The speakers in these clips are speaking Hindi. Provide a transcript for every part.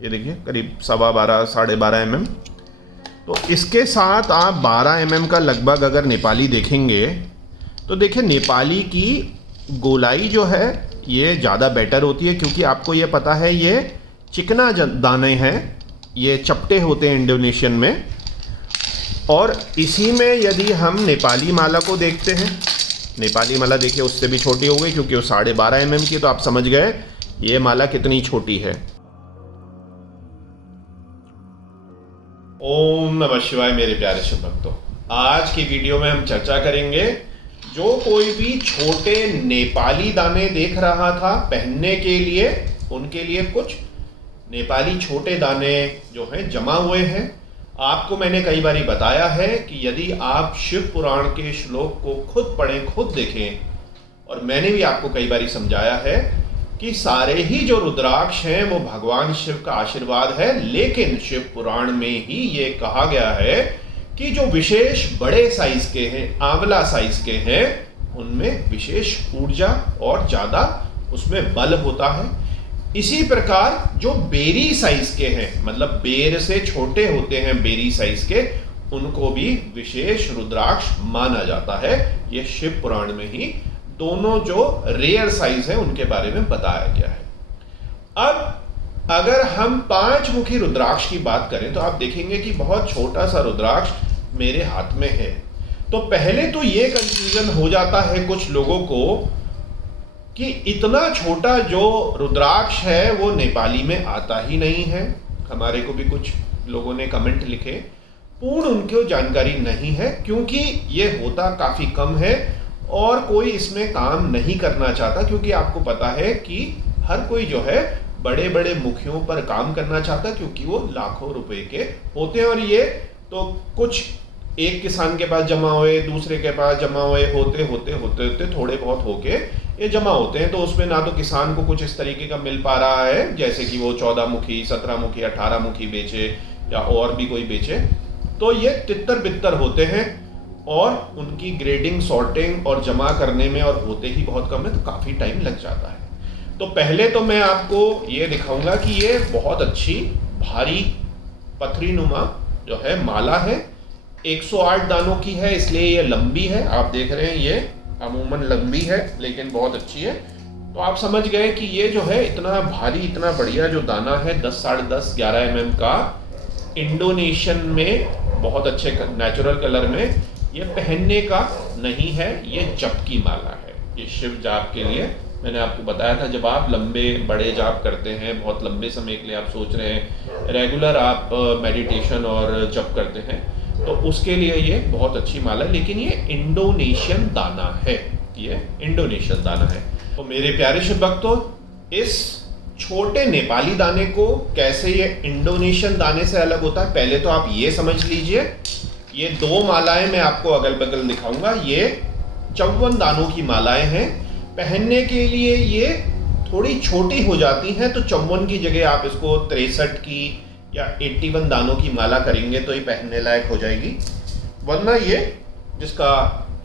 ये देखिए करीब 12.25 12.5 mm। तो इसके साथ आप 12 mm का लगभग अगर नेपाली देखेंगे तो देखिए नेपाली की गोलाई जो है ये ज़्यादा बेटर होती है, क्योंकि आपको ये पता है ये चिकना दाने हैं, ये चपटे होते हैं इंडोनेशियन में। और इसी में यदि हम नेपाली माला को देखते हैं, नेपाली माला देखिए उससे भी छोटी हो गई क्योंकि वो 12.5 mm की, तो आप समझ गए ये माला कितनी छोटी है। ओम नमः शिवाय मेरे प्यारे शिव भक्तों, आज की वीडियो में हम चर्चा करेंगे जो कोई भी छोटे नेपाली दाने देख रहा था पहनने के लिए, उनके लिए कुछ नेपाली छोटे दाने जो हैं जमा हुए हैं। आपको मैंने कई बार बताया है कि यदि आप शिव पुराण के श्लोक को खुद पढ़ें, खुद देखें, और मैंने भी आपको कई बार समझाया है कि सारे ही जो रुद्राक्ष हैं वो भगवान शिव का आशीर्वाद है, लेकिन शिव पुराण में ही ये कहा गया है कि जो विशेष बड़े साइज के हैं, आंवला साइज के हैं, उनमें विशेष ऊर्जा और ज्यादा उसमें बल होता है। इसी प्रकार जो बेरी साइज के हैं, मतलब बेर से छोटे होते हैं बेरी साइज के, उनको भी विशेष रुद्राक्ष माना जाता है। ये शिव पुराण में ही दोनों जो रेयर साइज है उनके बारे में बताया गया है। अब अगर हम 5 मुखी रुद्राक्ष की बात करें तो आप देखेंगे कि बहुत छोटा सा रुद्राक्ष मेरे हाथ में है। तो पहले तो ये कंफ्यूजन हो जाता है कुछ लोगों को कि इतना छोटा जो रुद्राक्ष है वो नेपाली में आता ही नहीं है। हमारे को भी कुछ लोगों ने कमेंट लिखे, पूर्ण उनको जानकारी नहीं है क्योंकि ये होता काफी कम है और कोई इसमें काम नहीं करना चाहता, क्योंकि आपको पता है कि हर कोई जो है बड़े बड़े मुखियों पर काम करना चाहता, क्योंकि वो लाखों रुपए के होते हैं। और ये तो कुछ एक किसान के पास जमा हुए, दूसरे के पास जमा हुए, होते होते होते होते थोड़े बहुत होके ये जमा होते हैं। तो उसमें ना तो किसान को कुछ इस तरीके का मिल पा रहा है जैसे कि वो 14 मुखी, 17 मुखी, 18 मुखी बेचे या और भी कोई बेचे। तो ये तितर बितर होते हैं और उनकी ग्रेडिंग, सॉर्टिंग और जमा करने में और होते ही बहुत कम है, तो काफी टाइम लग जाता है। तो पहले तो मैं आपको ये दिखाऊंगा कि ये बहुत अच्छी भारी पथरी नुमा जो है माला है, 108 दानों की है, इसलिए ये लंबी है। आप देख रहे हैं ये अमूमन लंबी है लेकिन बहुत अच्छी है। तो आप समझ गए कि ये जो है इतना भारी, इतना बढ़िया जो दाना है 10, 10.5, 11 mm का, इंडोनेशियन में बहुत अच्छे नेचुरल कलर में, ये पहनने का नहीं है, ये जप की माला है। ये शिव जाप के लिए मैंने आपको बताया था, जब आप लंबे बड़े जाप करते हैं, बहुत लंबे समय के लिए आप सोच रहे हैं, रेगुलर आप मेडिटेशन और जप करते हैं, तो उसके लिए ये बहुत अच्छी माला है। लेकिन ये इंडोनेशियन दाना है, ये इंडोनेशियन दाना है। तो मेरे प्यारे शिव भक्तों, इस छोटे नेपाली दाने को कैसे ये इंडोनेशियन दाने से अलग होता है, पहले तो आप ये समझ लीजिए। ये 2 मालाएं मैं आपको अगल बगल दिखाऊंगा, ये 54 दानों की मालाएं हैं। पहनने के लिए ये थोड़ी छोटी हो जाती हैं, तो 54 की जगह आप इसको 63 की या 81 दानों की माला करेंगे तो ये पहनने लायक हो जाएगी। वरना ये जिसका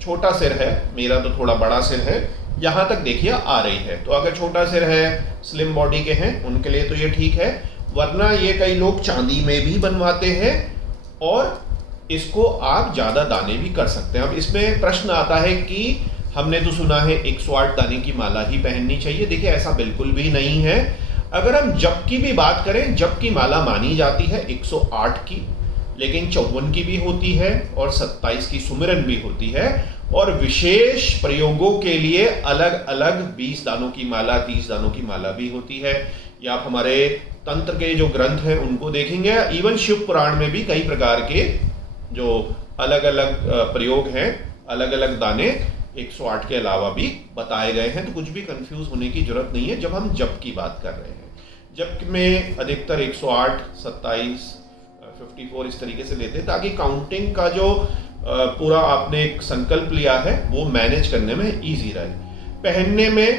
छोटा सिर है, मेरा तो थोड़ा बड़ा सिर है, यहाँ तक देखिए आ रही है, तो अगर छोटा सिर है, स्लिम बॉडी के हैं, उनके लिए तो ये ठीक है। वरना ये कई लोग चांदी में भी बनवाते हैं और इसको आप ज्यादा दाने भी कर सकते हैं। अब इसमें प्रश्न आता है कि हमने तो सुना है 108 दाने की माला ही पहननी चाहिए। देखिए ऐसा बिल्कुल भी नहीं है। अगर हम जप की भी बात करें, जप की माला मानी जाती है 108 की, लेकिन 54 की भी होती है और 27 की सुमिरन भी होती है, और विशेष प्रयोगों के लिए अलग अलग 20 दानों की माला, 30 दानों की माला भी होती है। या आप हमारे तंत्र के जो ग्रंथ हैं उनको देखेंगे, इवन शिव पुराण में भी कई प्रकार के जो अलग अलग प्रयोग हैं, अलग अलग दाने 108 के अलावा भी बताए गए हैं। तो कुछ भी कंफ्यूज होने की जरूरत नहीं है जब हम जप की बात कर रहे हैं। जप में अधिकतर 108, 27, 54 इस तरीके से लेते हैं, ताकि काउंटिंग का जो पूरा आपने एक संकल्प लिया है वो मैनेज करने में इजी रहे। पहनने में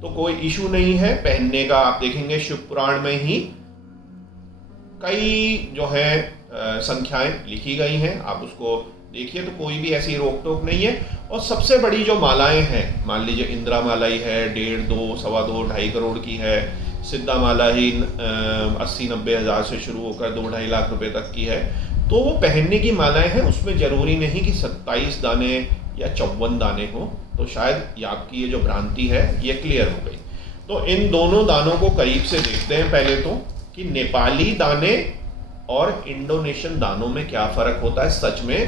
तो कोई इशू नहीं है, पहनने का आप देखेंगे शिव पुराण में ही कई जो है संख्याएं लिखी गई हैं, आप उसको देखिए तो कोई भी ऐसी रोक टोक नहीं है। और सबसे बड़ी जो मालाएं हैं, मान लीजिए इंदिरा माला ही है, 1.5, 2, 2.25, 2.5 करोड़ की है, सिद्धा माला ही 80-90 हज़ार से शुरू होकर 2-2.5 लाख रुपए तक की है। तो वो पहनने की मालाएं हैं, उसमें ज़रूरी नहीं कि 27 दाने या 54 दाने हो। तो शायद ये आपकी ये जो भ्रांति है ये क्लियर हो गई। तो इन दोनों दानों को करीब से देखते हैं पहले तो, कि नेपाली दाने और इंडोनेशियन दानों में क्या फ़र्क होता है सच में,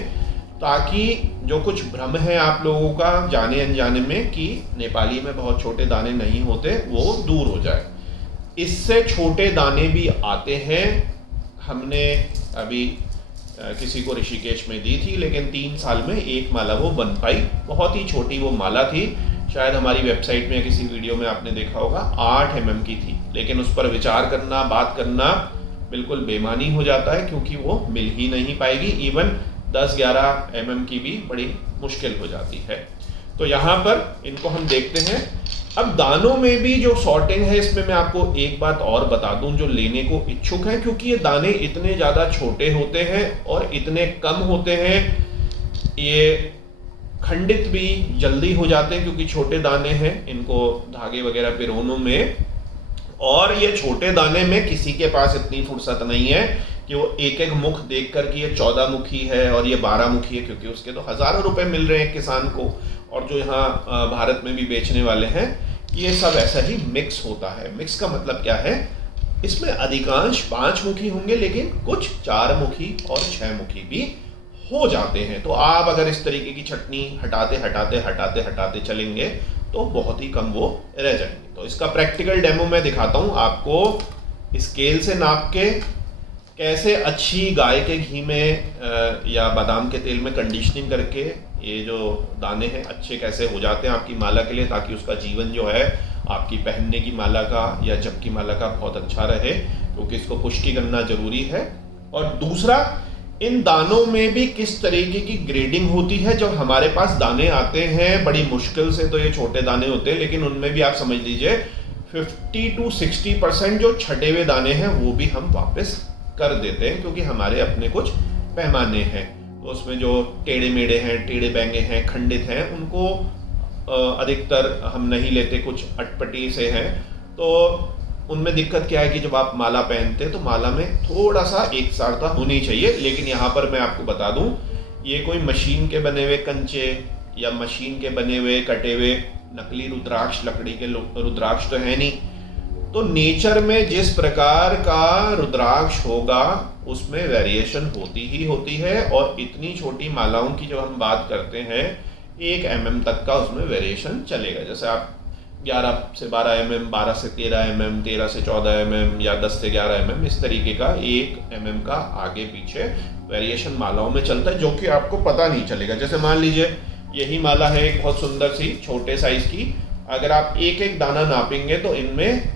ताकि जो कुछ भ्रम है आप लोगों का जाने अनजाने में कि नेपाली में बहुत छोटे दाने नहीं होते, वो दूर हो जाए। इससे छोटे दाने भी आते हैं। हमने अभी किसी को ऋषिकेश में दी थी, लेकिन 3 साल में एक माला वो बन पाई। बहुत ही छोटी वो माला थी, शायद हमारी वेबसाइट में या किसी वीडियो में आपने देखा होगा, 8 mm की थी। लेकिन उस पर विचार करना, बात करना बिल्कुल बेमानी हो जाता है, क्योंकि वो मिल ही नहीं पाएगी। इवन 10-11 mm की भी बड़ी मुश्किल हो जाती है। तो यहाँ पर इनको हम देखते हैं। अब दानों में भी जो सॉर्टिंग है, इसमें मैं आपको एक बात और बता दूं, जो लेने को इच्छुक हैं, क्योंकि ये दाने इतने ज़्यादा छोटे होते हैं और इतने कम होते हैं, ये खंडित भी जल्दी हो जाते हैं क्योंकि छोटे दाने हैं, इनको धागे वगैरह पिरोनों में। और ये छोटे दाने में किसी के पास इतनी फुर्सत नहीं है कि वो एक एक मुख देख कर कि ये 14 मुखी है और ये 12 मुखी है, क्योंकि उसके तो हज़ारों रुपए मिल रहे हैं किसान को। और जो यहाँ भारत में भी बेचने वाले हैं, ये सब ऐसा ही मिक्स होता है। मिक्स का मतलब क्या है, इसमें अधिकांश 5 मुखी होंगे, लेकिन कुछ 4 मुखी और 6 मुखी भी हो जाते हैं। तो आप अगर इस तरीके की छटनी हटाते चलेंगे तो बहुत ही कम वो रह जाएंगे। तो इसका प्रैक्टिकल डेमो मैं दिखाता हूँ आपको, स्केल से नाप के कैसे अच्छी गाय के घी में या बादाम के तेल में कंडीशनिंग करके ये जो दाने हैं अच्छे कैसे हो जाते हैं आपकी माला के लिए, ताकि उसका जीवन जो है आपकी पहनने की माला का या जप की माला का बहुत अच्छा रहे, क्योंकि इसको पुष्टि करना जरूरी है। और दूसरा, इन दानों में भी किस तरीके की ग्रेडिंग होती है। जब हमारे पास दाने आते हैं बड़ी मुश्किल से, तो ये छोटे दाने होते हैं, लेकिन उनमें भी आप समझ लीजिए 50 से 60% जो छटे हुए दाने हैं वो भी हम वापस कर देते हैं, क्योंकि हमारे अपने कुछ पैमाने हैं। तो उसमें जो टेढ़े मेढ़े हैं, टेढ़े बैंगे हैं, खंडित हैं, उनको अधिकतर हम नहीं लेते, कुछ अटपटी से हैं। तो उनमें दिक्कत क्या है कि जब आप माला पहनते हैं तो माला में थोड़ा सा एकसारता होनी चाहिए। लेकिन यहाँ पर मैं आपको बता दूं, ये कोई मशीन के बने हुए कंचे या मशीन के बने हुए कटे हुए नकली रुद्राक्ष, लकड़ी के रुद्राक्ष तो है नहीं। तो नेचर में जिस प्रकार का रुद्राक्ष होगा उसमें वेरिएशन होती ही होती है। और इतनी छोटी मालाओं की जब हम बात करते हैं, 1 mm तक का उसमें वेरिएशन चलेगा। जैसे आप 11 से 12 mm, 12 से 13 mm, 13 से 14 mm या 10 से 11 mm, इस तरीके का 1 mm का आगे पीछे वेरिएशन मालाओं में चलता है, जो कि आपको पता नहीं चलेगा। जैसे मान लीजिए यही माला है एक बहुत सुंदर सी छोटे साइज की, अगर आप एक एक दाना नापेंगे तो इनमें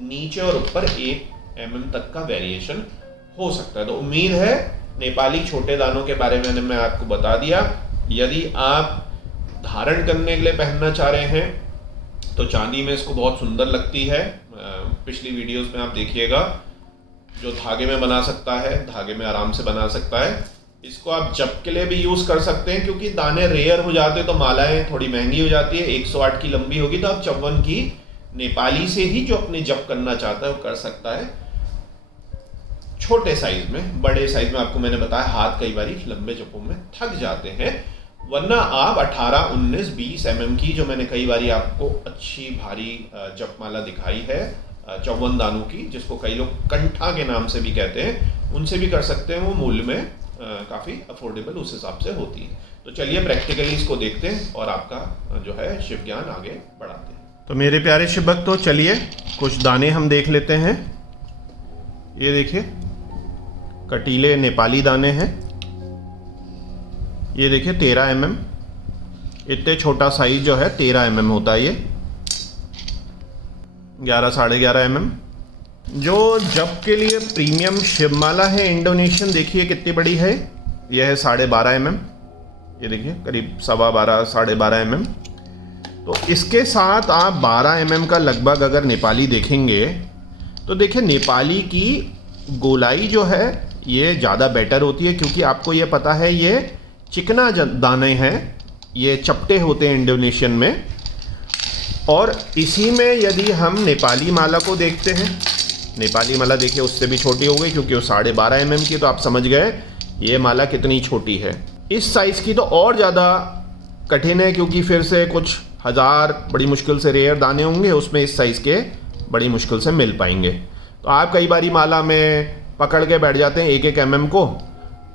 नीचे और ऊपर 1 mm तक का वेरिएशन हो सकता है। तो उम्मीद है नेपाली छोटे दानों के बारे में मैं आपको बता दिया। यदि आप धारण करने के लिए पहनना चाह रहे हैं तो चांदी में इसको बहुत सुंदर लगती है। पिछली वीडियोस में आप देखिएगा, जो धागे में बना सकता है, धागे में आराम से बना सकता है। इसको आप जप के लिए भी यूज कर सकते हैं, क्योंकि दाने रेयर हो जाते हैं तो मालाएं थोड़ी महंगी हो जाती है। 108 की लंबी होगी तो आप 54 की नेपाली से ही जो अपने जप करना चाहता है वो कर सकता है। छोटे साइज में, बड़े साइज में आपको मैंने बताया हाथ कई बार लंबे जपों में थक जाते हैं, वरना आप 18, 19, 20 mm की, जो मैंने कई बार आपको अच्छी भारी जपमाला दिखाई है 54 दानों की, जिसको कई लोग कंठा के नाम से भी कहते हैं, उनसे भी कर सकते हैं। वो मूल्य में काफ़ी अफोर्डेबल उस हिसाब से होती है। तो चलिए प्रैक्टिकली इसको देखते हैं और आपका जो है शिव ज्ञान आगे बढ़ाते हैं। तो मेरे प्यारे शिव भक्तों, चलिए कुछ दाने हम देख लेते हैं। ये देखिए कटीले नेपाली दाने हैं। ये देखिए 13 mm, इतने छोटा साइज जो है 13 mm होता है। ये 11, 11.5 mm। जो जप के लिए प्रीमियम शिवमाला है इंडोनेशियन, देखिए कितनी बड़ी है। यह है 12.5 mm। ये देखिए करीब 12.25, 12.5 mm। तो इसके साथ आप 12 mm का लगभग अगर नेपाली देखेंगे तो देखिए नेपाली की गोलाई जो है ये ज़्यादा बेटर होती है, क्योंकि आपको ये पता है ये चिकना दाने हैं, ये चपटे होते हैं इंडोनेशियन में। और इसी में यदि हम नेपाली माला को देखते हैं, नेपाली माला देखिए उससे भी छोटी हो गई क्योंकि वो 12.5 mm की, तो आप समझ गए ये माला कितनी छोटी है। इस साइज़ की तो और ज़्यादा कठिन है क्योंकि फिर से कुछ हज़ार बड़ी मुश्किल से रेयर दाने होंगे, उसमें इस साइज़ के बड़ी मुश्किल से मिल पाएंगे। तो आप कई बारी माला में पकड़ के बैठ जाते हैं 1-1 mm को,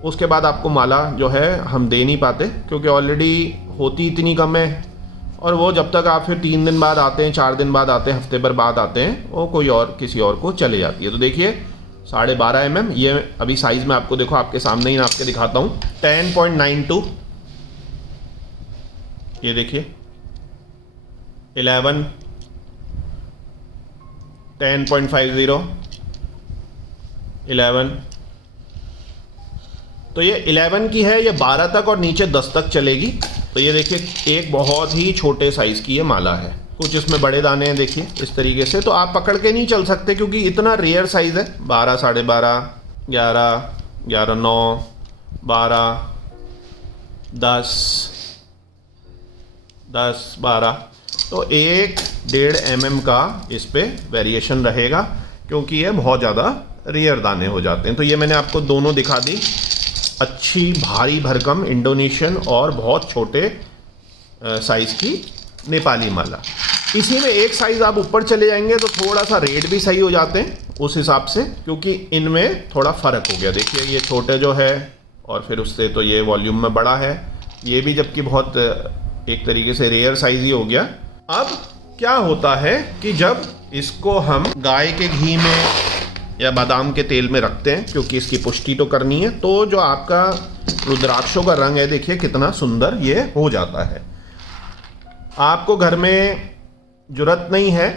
उसके बाद आपको माला जो है हम दे नहीं पाते क्योंकि ऑलरेडी होती इतनी कम है, और वो जब तक आप फिर 3 दिन बाद आते हैं, 4 दिन बाद आते हैं, हफ्ते भर बाद आते हैं, वो कोई और किसी और को चले जाती है। तो देखिए 12.5 mm, ये अभी साइज़ में आपको देखो आपके सामने ही नाप के दिखाता हूँ। 10.92, ये देखिए 11, 10.50, 11, तो ये 11 की है, ये 12 तक और नीचे 10 तक चलेगी। तो ये देखिए एक बहुत ही छोटे साइज़ की ये माला है। कुछ इसमें बड़े दाने हैं देखिए इस तरीके से, तो आप पकड़ के नहीं चल सकते क्योंकि इतना रेयर साइज़ है। 12, 12.5, 11, 11, 9, 12, 10, 10, 12, तो 1-1.5 mm का इस पे वेरिएशन रहेगा क्योंकि ये बहुत ज़्यादा रेयर दाने हो जाते हैं। तो ये मैंने आपको दोनों दिखा दी, अच्छी भारी भरकम इंडोनेशियन और बहुत छोटे साइज़ की नेपाली माला। इसी में एक साइज़ आप ऊपर चले जाएंगे तो थोड़ा सा रेट भी सही हो जाते हैं उस हिसाब से, क्योंकि इनमें थोड़ा फ़र्क हो गया। देखिए ये छोटे जो है और फिर उससे तो ये वॉल्यूम में बड़ा है, ये भी जबकि बहुत एक तरीके से रेयर साइज़ ही हो गया। अब क्या होता है कि जब इसको हम गाय के घी में या बादाम के तेल में रखते हैं, क्योंकि इसकी पुष्टि तो करनी है, तो जो आपका रुद्राक्षों का रंग है देखिए कितना सुंदर ये हो जाता है। आपको घर में जुर्रत नहीं है,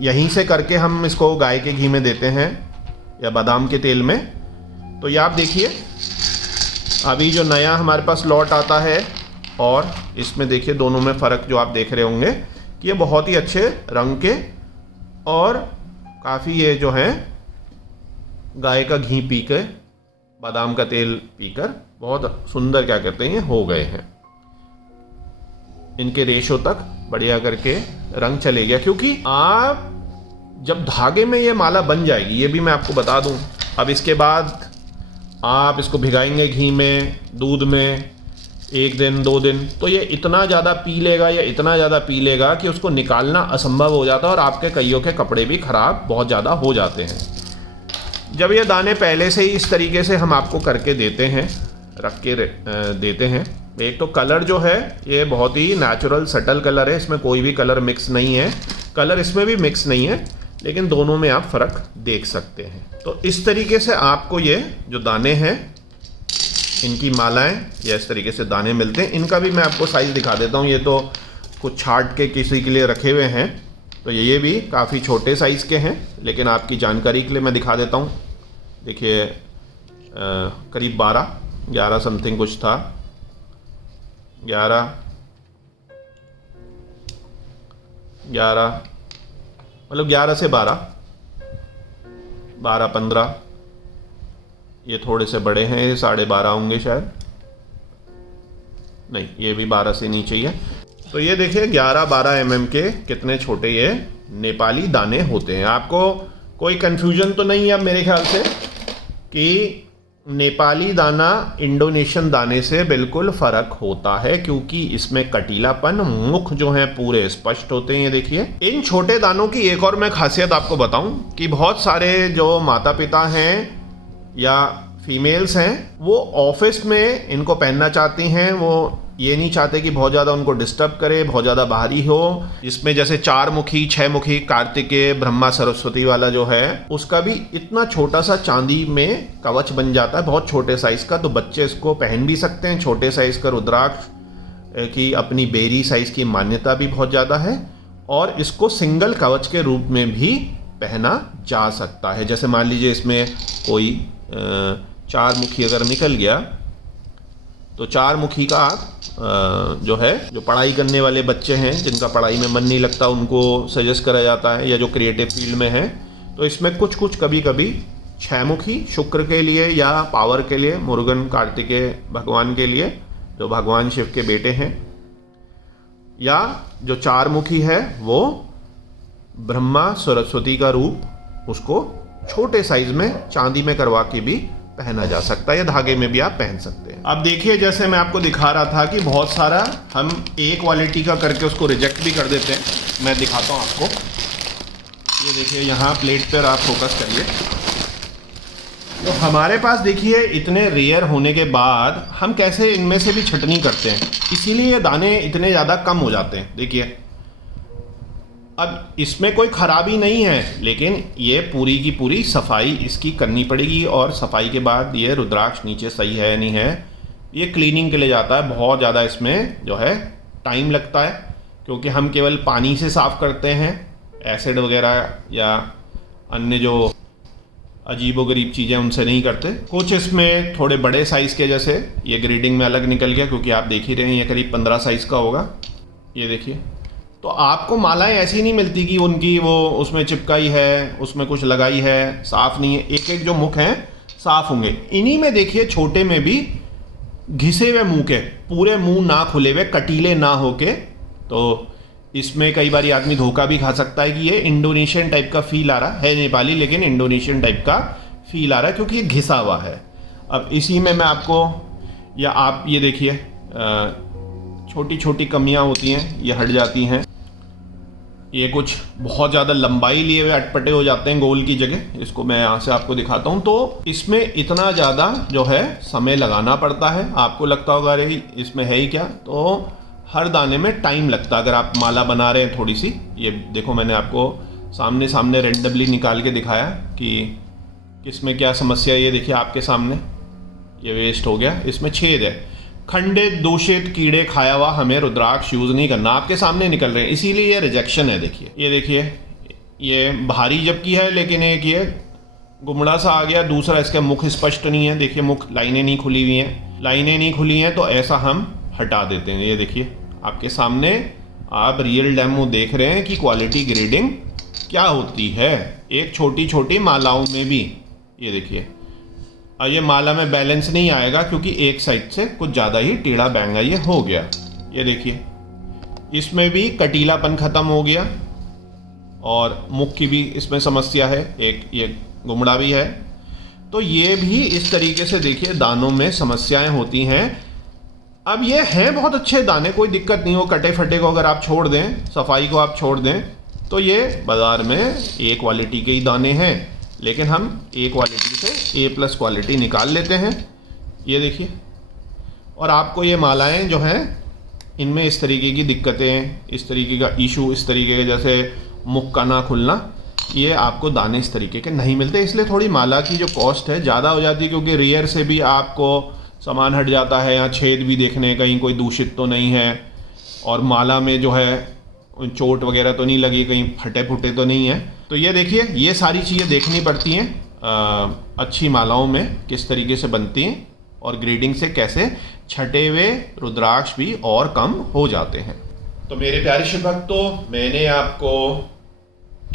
यहीं से करके हम इसको गाय के घी में देते हैं या बादाम के तेल में। तो ये आप देखिए अभी जो नया हमारे पास लॉट आता है और इसमें देखिए दोनों में फ़र्क जो आप देख रहे होंगे कि ये बहुत ही अच्छे रंग के और काफ़ी ये जो है गाय का घी पीकर, बादाम का तेल पीकर बहुत सुंदर क्या कहते हैं हो गए हैं। इनके रेशों तक बढ़िया करके रंग चले गया, क्योंकि आप जब धागे में ये माला बन जाएगी, ये भी मैं आपको बता दूं। अब इसके बाद आप इसको भिगाएंगे घी में, दूध में 1 दिन 2 दिन, तो ये इतना ज़्यादा पी लेगा या इतना ज़्यादा पी लेगा कि उसको निकालना असंभव हो जाता है और आपके कईयों के कपड़े भी ख़राब बहुत ज़्यादा हो जाते हैं। जब ये दाने पहले से ही इस तरीके से हम आपको करके देते हैं, रख के देते हैं, एक तो कलर जो है ये बहुत ही नेचुरल सटल कलर है, इसमें कोई भी कलर मिक्स नहीं है, कलर इसमें भी मिक्स नहीं है, लेकिन दोनों में आप फ़र्क देख सकते हैं। तो इस तरीके से आपको ये जो दाने हैं, इनकी मालाएं या इस तरीके से दाने मिलते हैं। इनका भी मैं आपको साइज़ दिखा देता हूँ। ये तो कुछ छाट के किसी के लिए रखे हुए हैं, तो ये भी काफ़ी छोटे साइज़ के हैं, लेकिन आपकी जानकारी के लिए मैं दिखा देता हूँ। देखिए करीब 11 समथिंग कुछ था, 11 मतलब 11 से 12, 15, ये थोड़े से बड़े हैं, ये 12.5 होंगे शायद, नहीं ये भी 12 से नीचे ही है। तो ये देखिए 11-12 mm के कितने छोटे ये नेपाली दाने होते हैं। आपको कोई कन्फ्यूजन तो नहीं है अब मेरे ख्याल से कि नेपाली दाना इंडोनेशियन दाने से बिल्कुल फ़र्क होता है, क्योंकि इसमें कटीलापन, मुख जो है पूरे स्पष्ट होते हैं। ये देखिए इन छोटे दानों की एक और मैं खासियत आपको बताऊं कि बहुत सारे जो माता पिता हैं या फीमेल्स हैं वो ऑफिस में इनको पहनना चाहती हैं, वो ये नहीं चाहते कि बहुत ज़्यादा उनको डिस्टर्ब करे, बहुत ज़्यादा भारी हो। इसमें जैसे 4 मुखी 6 मुखी कार्तिकेय ब्रह्मा सरस्वती वाला जो है उसका भी इतना छोटा सा चांदी में कवच बन जाता है, बहुत छोटे साइज़ का, तो बच्चे इसको पहन भी सकते हैं। छोटे साइज़ का रुद्राक्ष की अपनी बेरी साइज़ की मान्यता भी बहुत ज़्यादा है, और इसको सिंगल कवच के रूप में भी पहना जा सकता है। जैसे मान लीजिए इसमें कोई 4 मुखी अगर निकल गया, तो 4 मुखी का जो है, जो पढ़ाई करने वाले बच्चे हैं जिनका पढ़ाई में मन नहीं लगता, उनको सजेस्ट करा जाता है, या जो क्रिएटिव फील्ड में है, तो इसमें कुछ कुछ कभी कभी 6 मुखी शुक्र के लिए या पावर के लिए, मुरुगन कार्तिकेय भगवान के लिए जो भगवान शिव के बेटे हैं, या जो चार मुखी है वो ब्रह्मा सरस्वती का रूप, उसको छोटे साइज में चांदी में करवा के भी पहना जा सकता है या धागे में भी आप पहन सकते हैं। अब देखिए, जैसे मैं आपको दिखा रहा था कि बहुत सारा हम ए क्वालिटी का करके उसको रिजेक्ट भी कर देते हैं। मैं दिखाता हूँ आपको। ये देखिए, यहाँ प्लेट पर आप फोकस करिए। तो हमारे पास देखिए इतने रेयर होने के बाद हम कैसे इनमें से भी छटनी करते हैं, इसीलिए ये दाने इतने ज़्यादा कम हो जाते हैं। देखिए, अब इसमें कोई ख़राबी नहीं है, लेकिन ये पूरी की पूरी सफाई इसकी करनी पड़ेगी, और सफाई के बाद ये रुद्राक्ष नीचे सही है नहीं है, ये क्लीनिंग के लिए जाता है। बहुत ज़्यादा इसमें जो है टाइम लगता है, क्योंकि हम केवल पानी से साफ़ करते हैं, एसिड वगैरह या अन्य जो अजीबोगरीब चीज़ें उनसे नहीं करते। कुछ इसमें थोड़े बड़े साइज़ के, जैसे ये ग्रेडिंग में अलग निकल गया, क्योंकि आप देख ही रहे हैं ये करीब 15 साइज़ का होगा। ये देखिए, तो आपको मालाएं ऐसी नहीं मिलती कि उनकी वो उसमें चिपकाई है, उसमें कुछ लगाई है, साफ़ नहीं है। एक एक जो मुख हैं साफ़ होंगे। इन्हीं में देखिए छोटे में भी घिसे हुए मुँह के, पूरे मुँह ना खुले हुए, कटीले ना होके, तो इसमें कई बार आदमी धोखा भी खा सकता है कि ये इंडोनेशियन टाइप का फील आ रहा है, नेपाली लेकिन इंडोनेशियन टाइप का फील आ रहा है, क्योंकि ये घिसा हुआ है। अब इसी में मैं आपको, या आप ये देखिए, छोटी छोटी कमियां होती हैं, ये हट जाती हैं। ये कुछ बहुत ज़्यादा लंबाई लिए हुए अटपटे हो जाते हैं गोल की जगह। इसको मैं यहाँ से आपको दिखाता हूँ। तो इसमें इतना ज़्यादा जो है समय लगाना पड़ता है। आपको लगता होगा अरे इसमें है ही क्या, तो हर दाने में टाइम लगता है। अगर आप माला बना रहे हैं थोड़ी सी, ये देखो मैंने आपको सामने सामने रेंडमली निकाल के दिखाया कि किसमें क्या समस्या है। ये देखिए आपके सामने ये वेस्ट हो गया, इसमें छेद है। खंडित दूषित कीड़े खाया हुआ हमें रुद्राक्ष यूज़ नहीं करना, आपके सामने निकल रहे हैं, इसीलिए ये रिजेक्शन है। देखिए, ये देखिए, ये भारी जबकि है, लेकिन एक ये गुमड़ा सा आ गया। दूसरा, इसका मुख स्पष्ट नहीं है। देखिए, मुख लाइनें नहीं खुली हुई हैं, लाइनें नहीं खुली हैं, तो ऐसा हम हटा देते हैं। ये देखिए आपके सामने, आप रियल डेमो देख रहे हैं कि क्वालिटी ग्रेडिंग क्या होती है एक छोटी छोटी मालाओं में भी। ये देखिए, और ये माला में बैलेंस नहीं आएगा क्योंकि एक साइड से कुछ ज़्यादा ही टेढ़ा बैंगा ये हो गया। ये देखिए, इसमें भी कटीलापन ख़त्म हो गया, और मुख की भी इसमें समस्या है, एक ये गुमड़ा भी है। तो ये भी इस तरीके से देखिए दानों में समस्याएं होती हैं। अब ये हैं बहुत अच्छे दाने, कोई दिक्कत नहीं हो। कटे फटे को अगर आप छोड़ दें, सफाई को आप छोड़ दें, तो ये बाज़ार में ए क्वालिटी के ही दाने हैं, लेकिन हम ए क्वालिटी से A+ क्वालिटी निकाल लेते हैं। ये देखिए, और आपको ये मालाएं जो हैं इनमें इस तरीके की दिक्कतें, इस तरीके का इशू, इस तरीके के जैसे मुख का ना खुलना, ये आपको दाने इस तरीके के नहीं मिलते। इसलिए थोड़ी माला की जो कॉस्ट है ज़्यादा हो जाती है, क्योंकि रेयर से भी आपको सामान हट जाता है। यहाँ छेद भी देखने, कहीं कोई दूषित तो नहीं है, और माला में जो है चोट वगैरह तो नहीं लगी, कहीं फटे फुटे तो नहीं है। तो ये देखिए, ये सारी चीज़ें देखनी पड़ती हैं अच्छी मालाओं में, किस तरीके से बनती हैं, और ग्रेडिंग से कैसे छटे हुए रुद्राक्ष भी और कम हो जाते हैं। तो मेरे प्यारे शिव भक्तों, मैंने आपको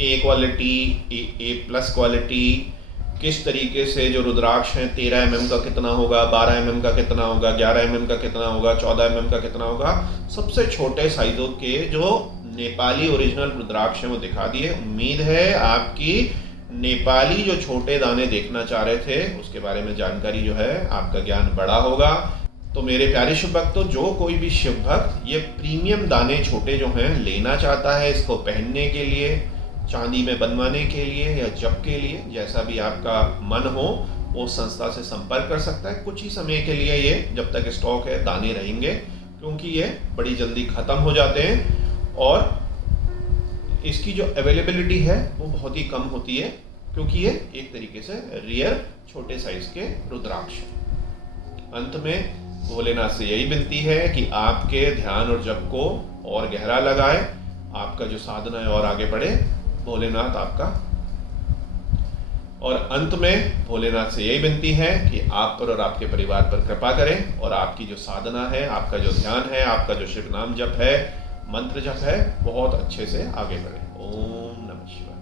ए क्वालिटी, A+ क्वालिटी, किस तरीके से जो रुद्राक्ष हैं 13 mm का कितना होगा, 12 mm का कितना होगा, 11 mm का कितना होगा, 14 mm का कितना होगा, सबसे छोटे साइजों के जो नेपाली ओरिजिनल रुद्राक्ष हैं वो दिखा दिए। उम्मीद है आपकी नेपाली जो छोटे दाने देखना चाह रहे थे उसके बारे में जानकारी जो है, आपका ज्ञान बड़ा होगा। तो मेरे प्यारे शिव भक्तों, जो कोई भी शिव भक्त ये प्रीमियम दाने छोटे जो हैं लेना चाहता है, इसको पहनने के लिए, चांदी में बनवाने के लिए या जप के लिए, जैसा भी आपका मन हो, वो संस्था से संपर्क कर सकता है। कुछ ही समय के लिए ये, जब तक स्टॉक है, दाने रहेंगे, क्योंकि ये बड़ी जल्दी ख़त्म हो जाते हैं और इसकी जो अवेलेबिलिटी है वो बहुत ही कम होती है, क्योंकि ये एक तरीके से रेयर छोटे साइज के रुद्राक्ष हैं। अंत में भोलेनाथ से यही विनती है कि आपके ध्यान और जप को और गहरा लगाए, आपका जो साधना है और आगे बढ़े, भोलेनाथ आपका। और अंत में भोलेनाथ से यही विनती है कि आप पर और आपके परिवार पर कृपा करें, और आपकी जो साधना है, आपका जो ध्यान है, आपका जो शिव नाम जप है, मंत्र जप है, बहुत अच्छे से आगे बढ़े। ओम नमः शिवाय।